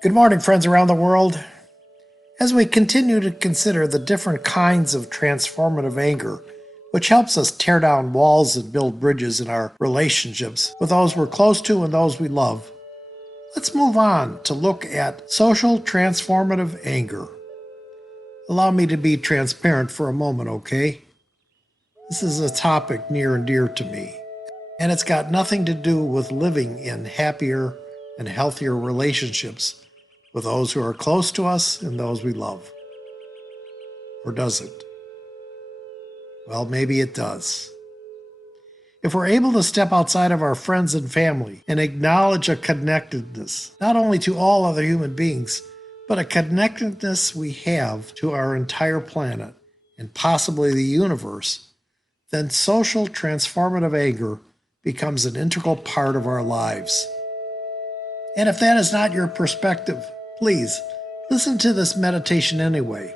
Good morning, friends around the world. As we continue to consider the different kinds of transformative anger, which helps us tear down walls and build bridges in our relationships with those we're close to and those we love, let's move on to look at social transformative anger. Allow me to be transparent for a moment, okay? This is a topic near and dear to me, and it's got nothing to do with living in happier and healthier relationships with those who are close to us and those we love. Or does it? Well, maybe it does. If we're able to step outside of our friends and family and acknowledge a connectedness, not only to all other human beings, but a connectedness we have to our entire planet and possibly the universe, then social transformative anger becomes an integral part of our lives. And if that is not your perspective, please listen to this meditation anyway.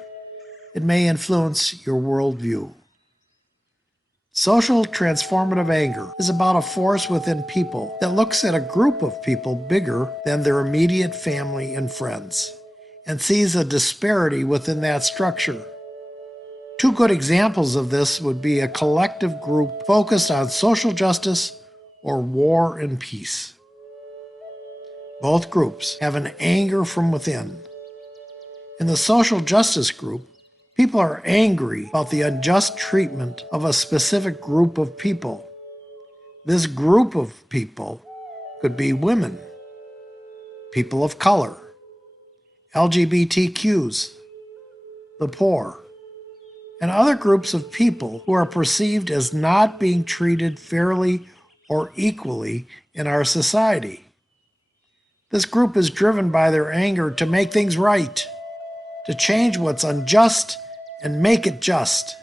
It may influence your worldview. Social transformative anger is about a force within people that looks at a group of people bigger than their immediate family and friends and sees a disparity within that structure. Two good examples of this would be a collective group focused on social justice or war and peace. Both groups have an anger from within. In the social justice group, people are angry about the unjust treatment of a specific group of people. This group of people could be women, people of color, LGBTQs, the poor, and other groups of people who are perceived as not being treated fairly or equally in our society. This group is driven by their anger to make things right, to change what's unjust and make it just.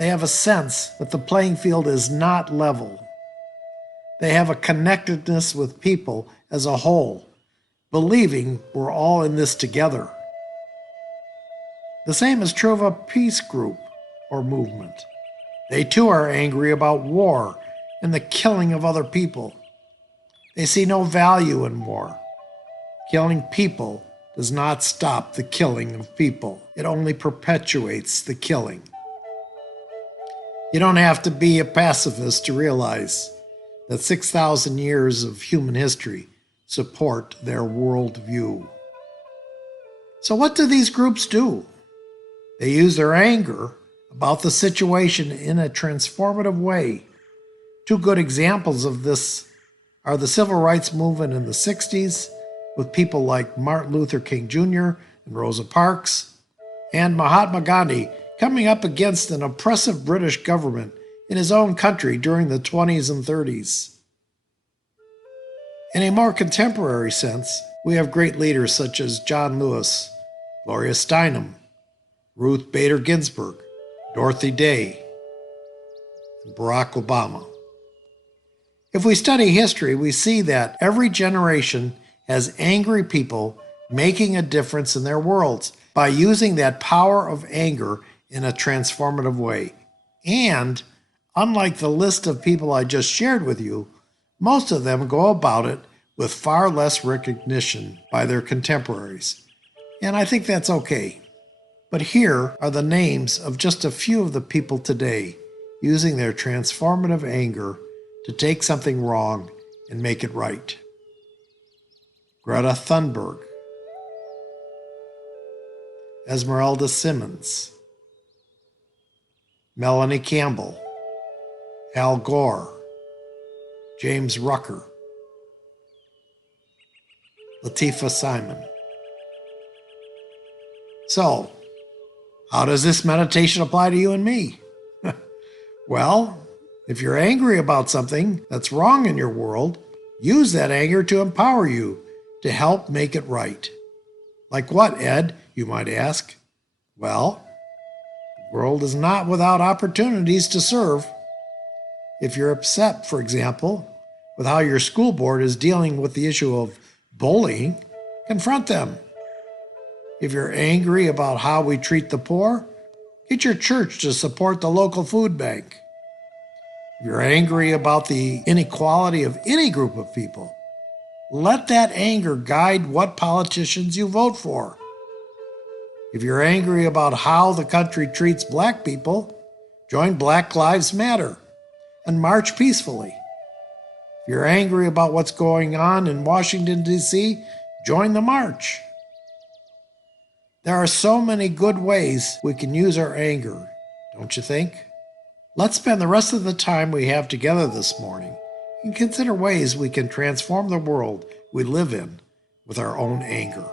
They have a sense that the playing field is not level. They have a connectedness with people as a whole, believing we're all in this together. The same is true of a peace group or movement. They too are angry about war and the killing of other people. They see no value in war. Killing people does not stop the killing of people. It only perpetuates the killing. You don't have to be a pacifist to realize that 6,000 years of human history support their worldview. So what do these groups do? They use their anger about the situation in a transformative way. Two good examples of this are the civil rights movement in the 60s with people like Martin Luther King Jr. and Rosa Parks, and Mahatma Gandhi coming up against an oppressive British government in his own country during the 20s and 30s. In a more contemporary sense, we have great leaders such as John Lewis, Gloria Steinem, Ruth Bader Ginsburg, Dorothy Day, and Barack Obama. If we study history, we see that every generation has angry people making a difference in their worlds by using that power of anger in a transformative way. And, unlike the list of people I just shared with you, most of them go about it with far less recognition by their contemporaries. And I think that's okay. But here are the names of just a few of the people today using their transformative anger to take something wrong and make it right. Greta Thunberg, Esmeralda Simmons, Melanie Campbell, Al Gore, James Rucker, Latifah Simon. So, how does this meditation apply to you and me? Well, if you're angry about something that's wrong in your world, use that anger to empower you to help make it right. Like what, Ed, you might ask? Well, the world is not without opportunities to serve. If you're upset, for example, with how your school board is dealing with the issue of bullying, confront them. If you're angry about how we treat the poor, get your church to support the local food bank. If you're angry about the inequality of any group of people, Let that anger guide what politicians you vote for. If you're angry about how the country treats black people, join Black Lives Matter and march peacefully. If you're angry about what's going on in Washington, D.C., join the march. There are so many good ways we can use our anger, don't you think? Let's spend the rest of the time we have together this morning and consider ways we can transform the world we live in with our own anger.